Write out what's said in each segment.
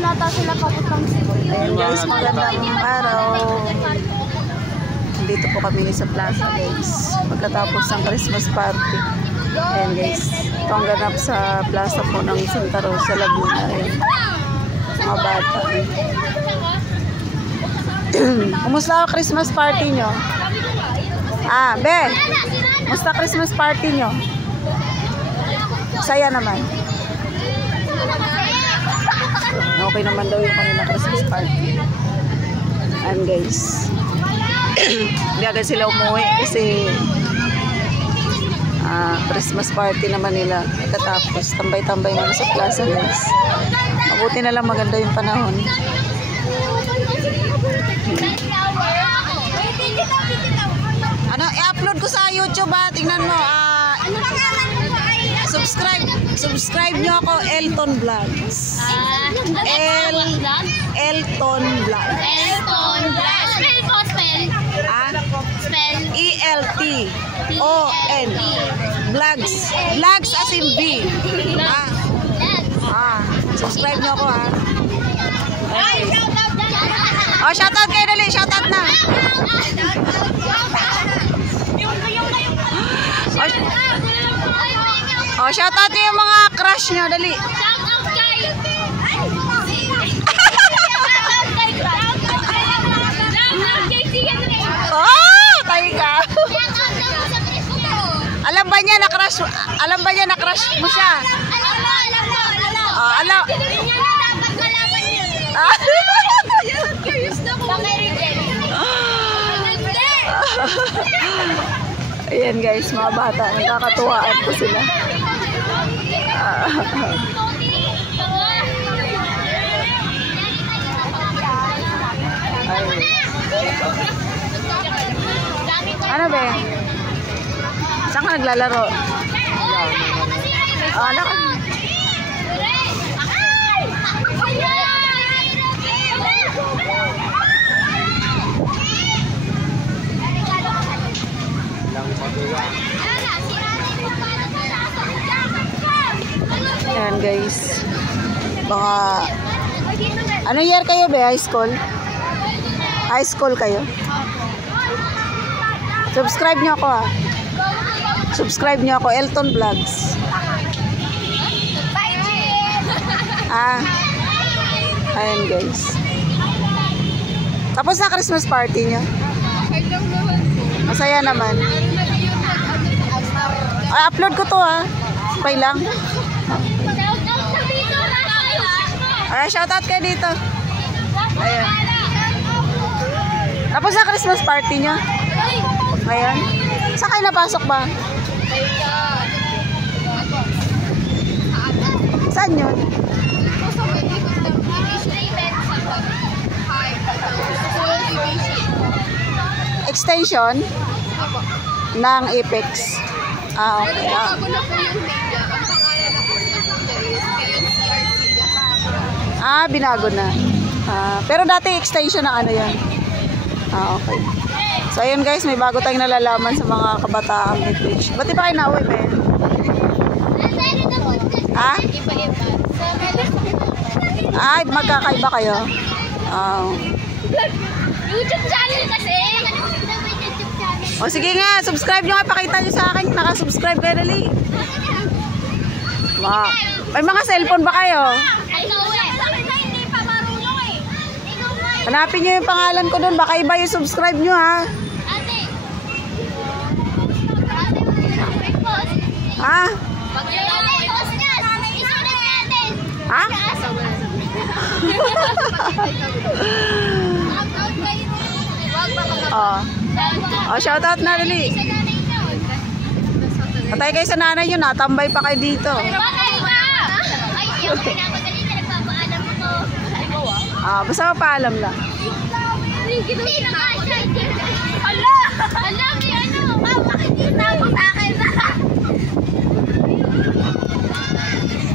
doon nata sila papuntang school. Ayan guys, magandang araw. Dito po kami sa plaza guys. Pagkatapos ng Christmas party. Ayan guys. Ito ang ganap sa plaza po ng Santa Rosa, Laguna. Ayan. Mga bata. Kumusta ang Christmas party nyo? Be! Kumusta Christmas party nyo? Saya naman. Okay naman daw yung kanina Christmas party. Ayan guys. Hindi agad sila umuwi kasi Christmas party naman nila. Katapos tambay-tambay naman sa plaza guys. Mabuti na lang maganda yung panahon. Ano, i-upload ko sa YouTube tingnan mo. Subscribe nyo ako, Elton Vlogs. Elton Vlogs. Spell E-L-T-O-N Vlogs. Vlogs as in V. Subscribe nyo ako shoutout kayo dali. Shoutout na. Shoutout yung mga crush nyo dali. Shoutout kay Tayo ka. Alam ba niya na crush mo siya? Alam. Ayan guys, mga bata, nagkakatuwaan po sila. Ano be? Saan ka naglalaro? Ano ka? Ayan guys. Mga anong year kayo be? High school? High school kayo? Subscribe nyo ako Subscribe nyo ako, Elton Vlogs. Ayan guys. Tapos na Christmas party nyo? Masaya naman. Upload ko to Okay lang. Shoutout kayo dito. Ayan. Tapos na Christmas party nyo? Ayan. Saan kayo napasok ba? Saan yun? Extension ng Apex. Okay. Binago na. Pero dati extension ng ano yan. Okay. So ayun guys, may bago tayong nalalaman sa mga kabataang Apex. Ba't di ba kayo nauwi, be? Magkakaiba kayo? YouTube channel kasi. Sige nga, subscribe nyo nga. Pakita nyo sa akin. Nakasubscribe kayo dali. May mga cellphone ba kayo? Hanapin nyo yung pangalan ko dun. Baka iba yung subscribe nyo Shoutout na dali. Patay kayo sa nanay nyo, natambay pa kayo dito. Basta mapaalam lang.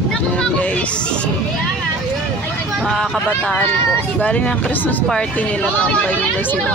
Ayan guys, mga kabataan po. Galing ng Christmas party nila, tambay nila sila.